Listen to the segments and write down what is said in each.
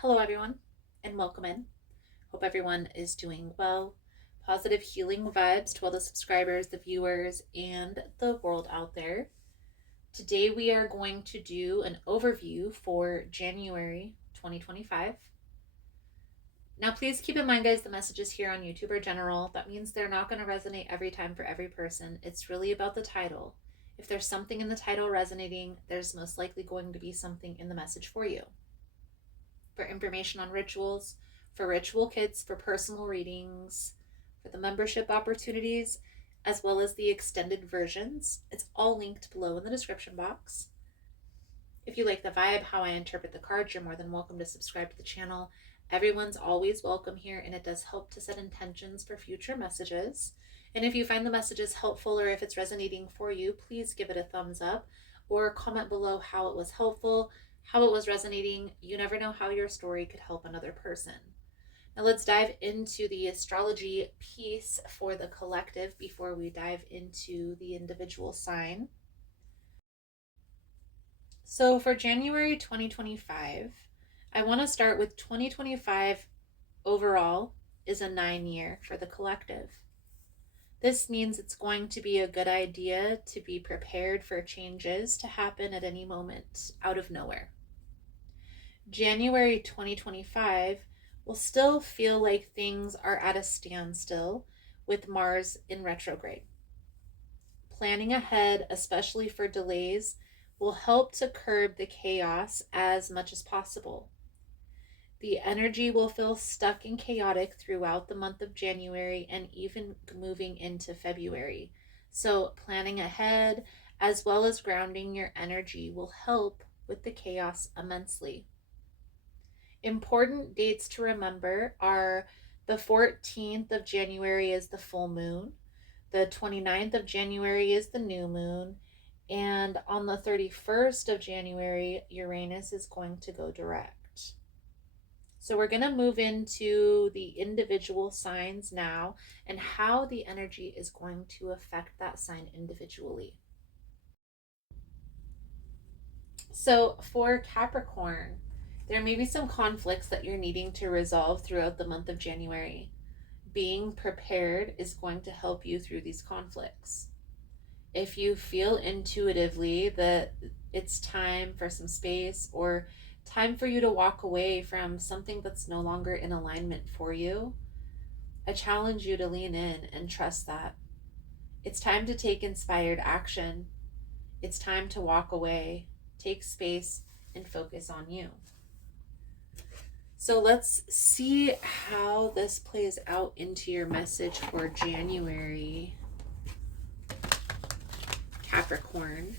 Hello, everyone, and welcome in. Hope everyone is doing well. Positive healing vibes to all the subscribers, the viewers, and the world out there. Today, we are going to do an overview for January 2025. Now, please keep in mind, guys, the messages here on YouTube are general. That means they're not going to resonate every time for every person. It's really about the title. If there's something in the title resonating, there's most likely going to be something in the message for you. For information on rituals, for ritual kits, for personal readings, for the membership opportunities, as well as the extended versions, it's all linked below in the description box. If you like the vibe, how I interpret the cards, you're more than welcome to subscribe to the channel. Everyone's always welcome here, and it does help to set intentions for future messages. And if you find the messages helpful or if it's resonating for you, please give it a thumbs up or comment below how it was helpful, how it was resonating. You never know how your story could help another person. Now let's dive into the astrology piece for the collective before we dive into the individual sign. So for January 2025, I want to start with 2025 overall is a 9-year for the collective. This means it's going to be a good idea to be prepared for changes to happen at any moment out of nowhere. January 2025 will still feel like things are at a standstill with Mars in retrograde. Planning ahead, especially for delays, will help to curb the chaos as much as possible. The energy will feel stuck and chaotic throughout the month of January and even moving into February. So planning ahead as well as grounding your energy will help with the chaos immensely. Important dates to remember are the 14th of January is the full moon, the 29th of January is the new moon, and on the 31st of January, Uranus is going to go direct. So we're going to move into the individual signs now and how the energy is going to affect that sign individually. So for Capricorn, there may be some conflicts that you're needing to resolve throughout the month of January. Being prepared is going to help you through these conflicts. If you feel intuitively that it's time for some space or time for you to walk away from something that's no longer in alignment for you, I challenge you to lean in and trust that. It's time to take inspired action. It's time to walk away, take space, and focus on you. So let's see how this plays out into your message for January, Capricorn.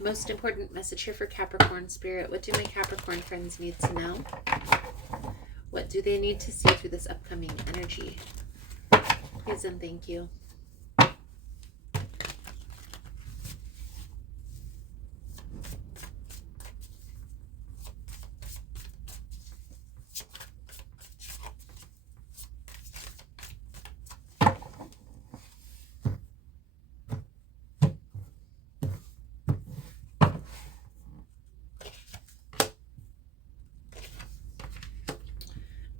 Most important message here for Capricorn Spirit. What do my Capricorn friends need to know? What do they need to see through this upcoming energy? Please and thank you.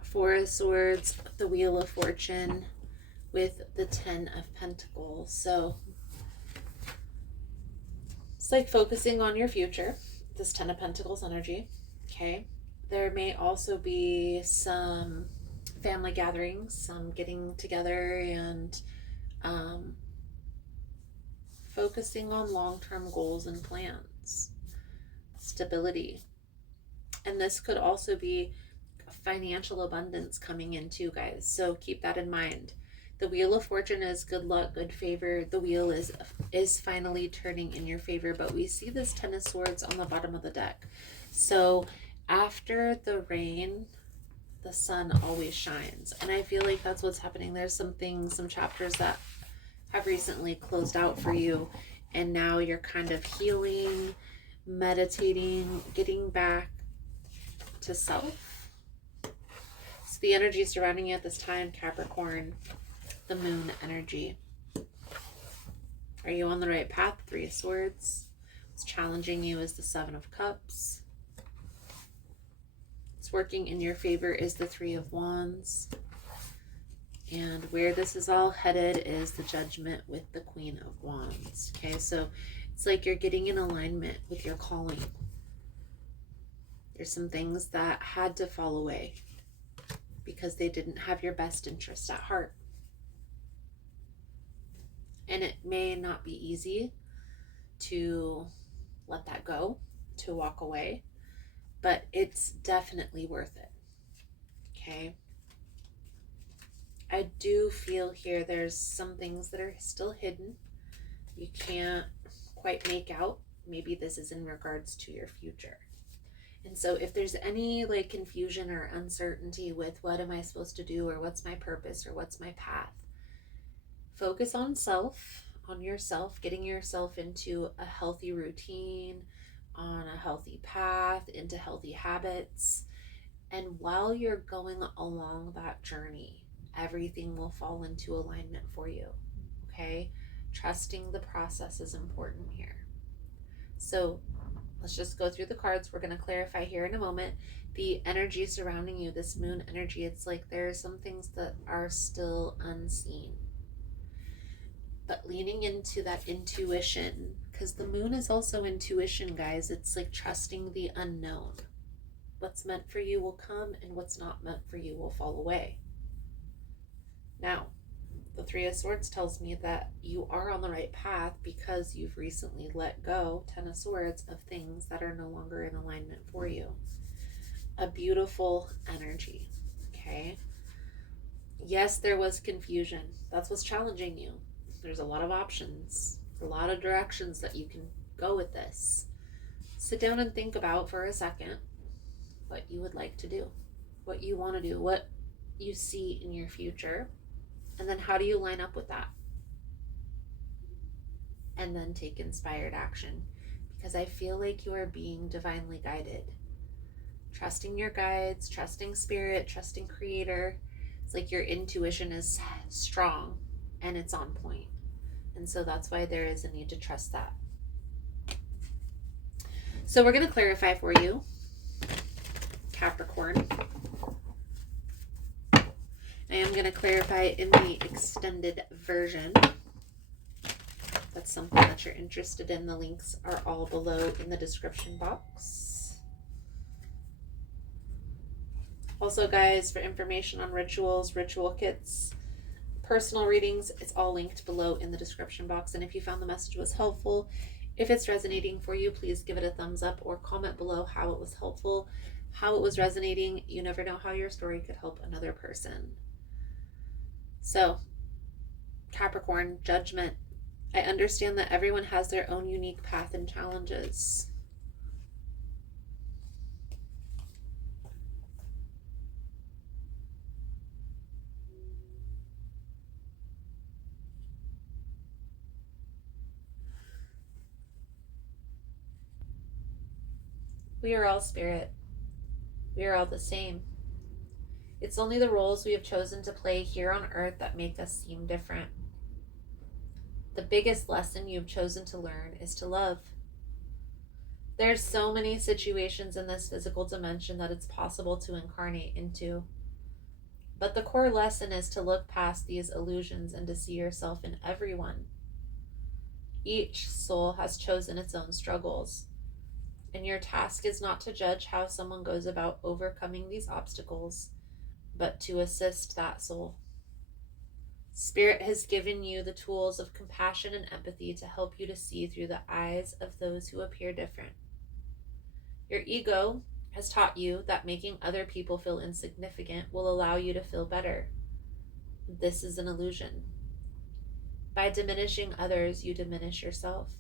Four of Swords, the Wheel of Fortune, with the 10 of Pentacles. So it's like focusing on your future, this 10 of Pentacles energy. Okay. There may also be some family gatherings, some getting together and focusing on long-term goals and plans, stability. And this could also be financial abundance coming in too, guys. So keep that in mind. The Wheel of Fortune is good luck, good favor. The wheel is finally turning in your favor, but we see this 10 of Swords on the bottom of the deck. So after the rain, the sun always shines. And I feel like that's what's happening. There's some things, some chapters that have recently closed out for you. And now you're kind of healing, meditating, getting back to self. So the energy surrounding you at this time, Capricorn, the moon energy. Are you on the right path? 3 of Swords. What's challenging you is the 7 of Cups. It's working in your favor is the Three of Wands. And where this is all headed is the Judgment with the Queen of Wands. Okay, so it's like you're getting in alignment with your calling. There's some things that had to fall away because they didn't have your best interest at heart. And it may not be easy to let that go, to walk away, but it's definitely worth it. Okay. I do feel here there's some things that are still hidden. You can't quite make out. Maybe this is in regards to your future. And so if there's any like confusion or uncertainty with what am I supposed to do, or what's my purpose, or what's my path, focus on self, on yourself, getting yourself into a healthy routine, on a healthy path, into healthy habits. And while you're going along that journey, everything will fall into alignment for you. Okay? Trusting the process is important here. So let's just go through the cards. We're going to clarify here in a moment. The energy surrounding you, this moon energy, it's like there are some things that are still unseen. But leaning into that intuition, because the moon is also intuition, guys. It's like trusting the unknown. What's meant for you will come, and what's not meant for you will fall away. Now, the Three of Swords tells me that you are on the right path because you've recently let go, Ten of Swords, of things that are no longer in alignment for you. A beautiful energy, okay? Yes, there was confusion. That's what's challenging you. There's a lot of options, a lot of directions that you can go with this. Sit down and think about for a second what you would like to do, what you want to do, what you see in your future. And then how do you line up with that? And then take inspired action, because I feel like you are being divinely guided. Trusting your guides, trusting spirit, trusting creator. It's like your intuition is strong and it's on point. And so that's why there is a need to trust that. So we're going to clarify for you, Capricorn. I am going to clarify in the extended version. That's something that you're interested in. The links are all below in the description box. Also, guys, for information on rituals, ritual kits, personal readings, it's all linked below in the description box. And if you found the message was helpful, if it's resonating for you, please give it a thumbs up or comment below how it was helpful, how it was resonating. You never know how your story could help another person. So, Capricorn, Judgment. I understand that everyone has their own unique path and challenges. We are all spirit. We are all the same. It's only the roles we have chosen to play here on earth that make us seem different. The biggest lesson you've chosen to learn is to love. There's so many situations in this physical dimension that it's possible to incarnate into. But the core lesson is to look past these illusions and to see yourself in everyone. Each soul has chosen its own struggles. And your task is not to judge how someone goes about overcoming these obstacles, but to assist that soul. Spirit has given you the tools of compassion and empathy to help you to see through the eyes of those who appear different. Your ego has taught you that making other people feel insignificant will allow you to feel better. This is an illusion. By diminishing others, you diminish yourself.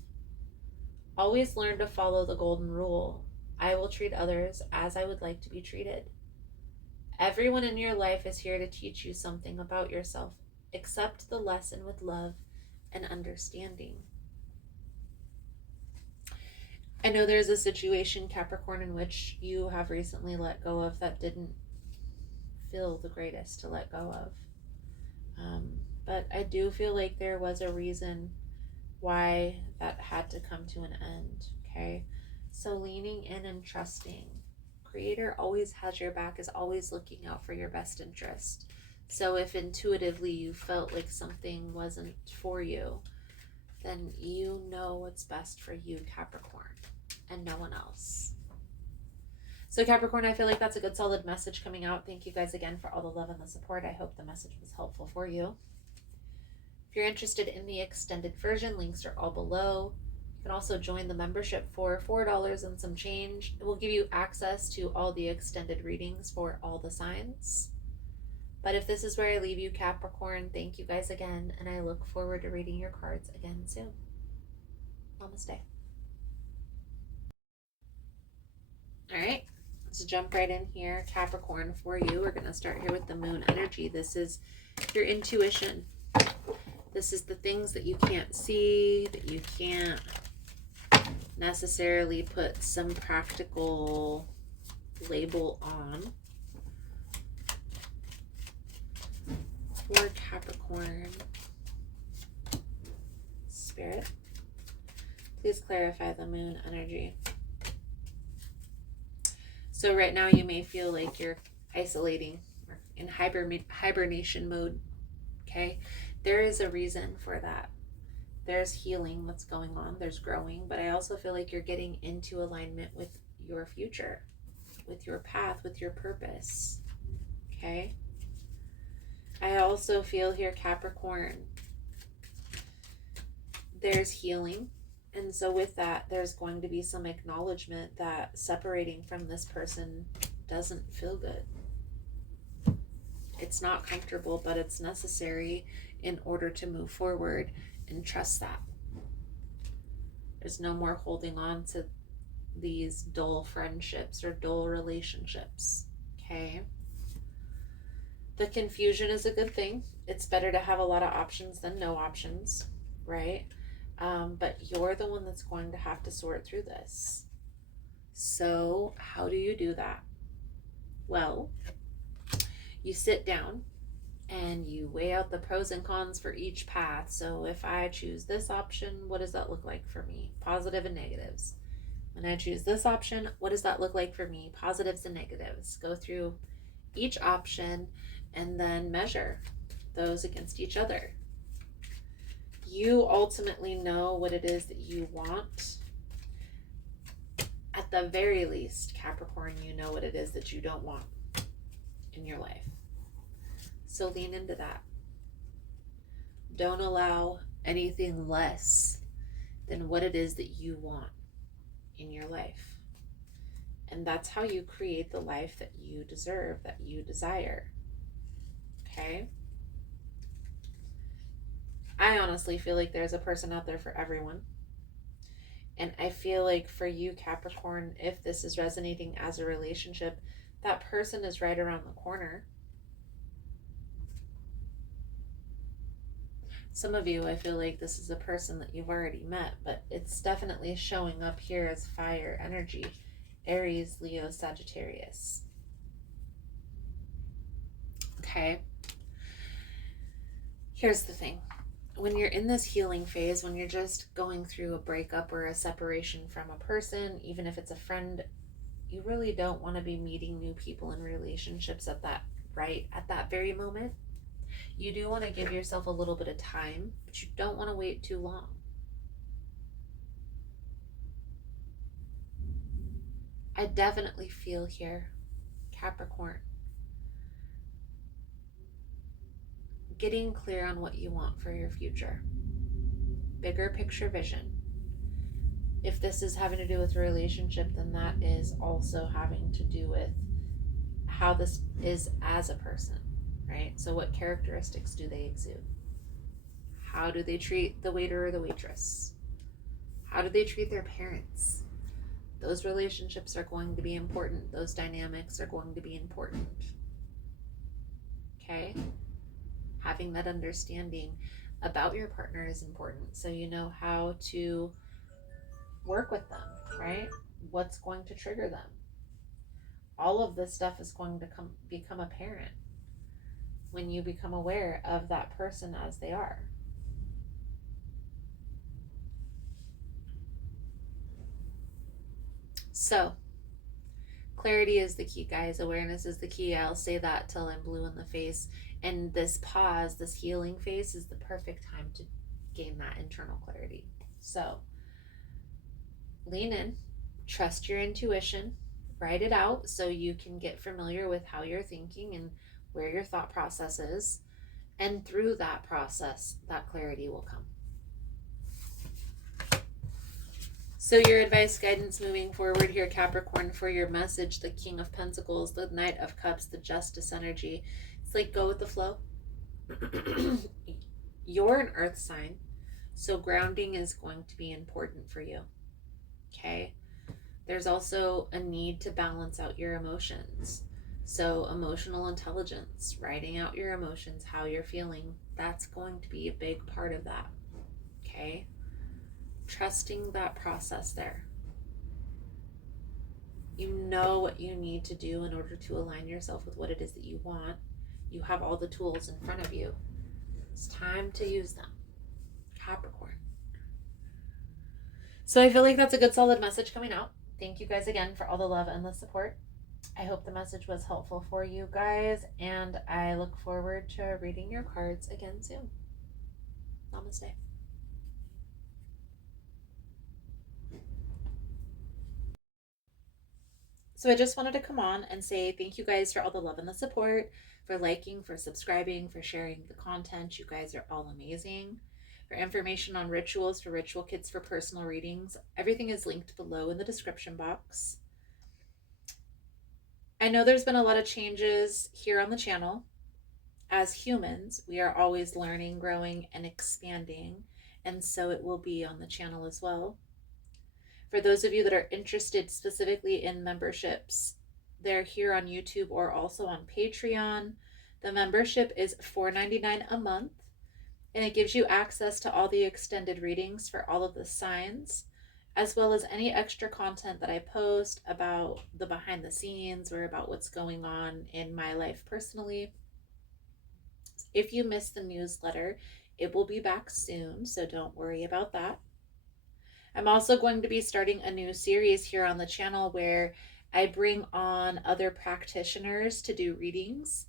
Always learn to follow the golden rule. I will treat others as I would like to be treated. Everyone in your life is here to teach you something about yourself. Accept the lesson with love and understanding. I know there's a situation, Capricorn, in which you have recently let go of that didn't feel the greatest to let go of. But I do feel like there was a reason why that had to come to an end, okay? So leaning in and trusting Creator always has your back, is always looking out for your best interest. So if intuitively you felt like something wasn't for you, then you know what's best for you, Capricorn, and no one else. So Capricorn, I feel like that's a good solid message coming out. Thank you guys again for all the love and the support. I hope the message was helpful for you. If you're interested in the extended version, links are all below. You can also join the membership for $4 and some change. It will give you access to all the extended readings for all the signs. But if this is where I leave you, Capricorn, thank you guys again, and I look forward to reading your cards again soon. Namaste. All right, let's jump right in here. Capricorn, for you, we're going to start here with the moon energy. This is your intuition. This is the things that you can't see, that you can't necessarily put some practical label on. For Capricorn, Spirit, please clarify the moon energy. So right now you may feel like you're isolating or in hibernation mode, okay? There is a reason for that. There's healing that's going on, there's growing, but I also feel like you're getting into alignment with your future, with your path, with your purpose, okay? I also feel here, Capricorn, there's healing. And so with that, there's going to be some acknowledgement that separating from this person doesn't feel good. It's not comfortable, but it's necessary in order to move forward, and trust that. There's no more holding on to these dull friendships or dull relationships, okay? The confusion is a good thing. It's better to have a lot of options than no options, right? But you're the one that's going to have to sort through this. So how do you do that? Well, you sit down and you weigh out the pros and cons for each path. So if I choose this option, what does that look like for me? Positive and negatives. When I choose this option, what does that look like for me? Positives and negatives. Go through each option and then measure those against each other. You ultimately know what it is that you want. At the very least, Capricorn, you know what it is that you don't want in your life. So lean into that. Don't allow anything less than what it is that you want in your life. And that's how you create the life that you deserve, that you desire. Okay? I honestly feel like there's a person out there for everyone. And I feel like for you, Capricorn, if this is resonating as a relationship, that person is right around the corner. Some of you, I feel like this is a person that you've already met, but it's definitely showing up here as fire energy. Aries, Leo, Sagittarius. Okay. Here's the thing. When you're in this healing phase, when you're just going through a breakup or a separation from a person, even if it's a friend, you really don't want to be meeting new people in relationships at that very moment. You do want to give yourself a little bit of time, but you don't want to wait too long. I definitely feel here, Capricorn, getting clear on what you want for your future. Bigger picture vision. If this is having to do with a relationship, then that is also having to do with how this is as a person, right? So what characteristics do they exude? How do they treat the waiter or the waitress? How do they treat their parents? Those relationships are going to be important. Those dynamics are going to be important. Okay? Having that understanding about your partner is important, so you know how to work with them, right? What's going to trigger them? All of this stuff is going to become apparent when you become aware of that person as they are. So, clarity is the key, guys. Awareness is the key. I'll say that till I'm blue in the face. And this pause, this healing phase, is the perfect time to gain that internal clarity. So lean in, trust your intuition, write it out so you can get familiar with how you're thinking and where your thought process is. And through that process, that clarity will come. So your advice, guidance moving forward here, Capricorn, for your message, the King of Pentacles, the Knight of Cups, the Justice energy. It's like go with the flow. You're an earth sign, so grounding is going to be important for you. Okay? There's also a need to balance out your emotions. So emotional intelligence, writing out your emotions, how you're feeling, that's going to be a big part of that. Okay? Trusting that process there. You know what you need to do in order to align yourself with what it is that you want. You have all the tools in front of you. It's time to use them. Capricorn. So I feel like that's a good solid message coming out. Thank you guys again for all the love and the support. I hope the message was helpful for you guys, and I look forward to reading your cards again soon. Namaste. So I just wanted to come on and say thank you guys for all the love and the support, for liking, for subscribing, for sharing the content. You guys are all amazing. For information on rituals, for ritual kits, for personal readings, everything is linked below in the description box. I know there's been a lot of changes here on the channel. As humans, we are always learning, growing, and expanding, and so it will be on the channel as well. For those of you that are interested specifically in memberships, they're here on YouTube or also on Patreon. The membership is $4.99 a month, and it gives you access to all the extended readings for all of the signs, as well as any extra content that I post about the behind the scenes or about what's going on in my life personally. If you missed the newsletter, it will be back soon, so don't worry about that. I'm also going to be starting a new series here on the channel where I bring on other practitioners to do readings,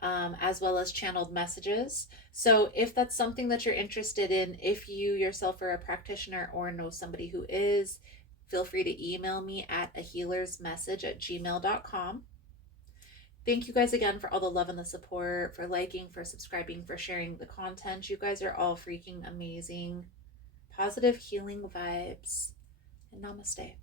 as well as channeled messages. So if that's something that you're interested in, if you yourself are a practitioner or know somebody who is, feel free to email me at ahealersmessage@gmail.com. Thank you guys again for all the love and the support, for liking, for subscribing, for sharing the content. You guys are all freaking amazing. Positive healing vibes, and namaste.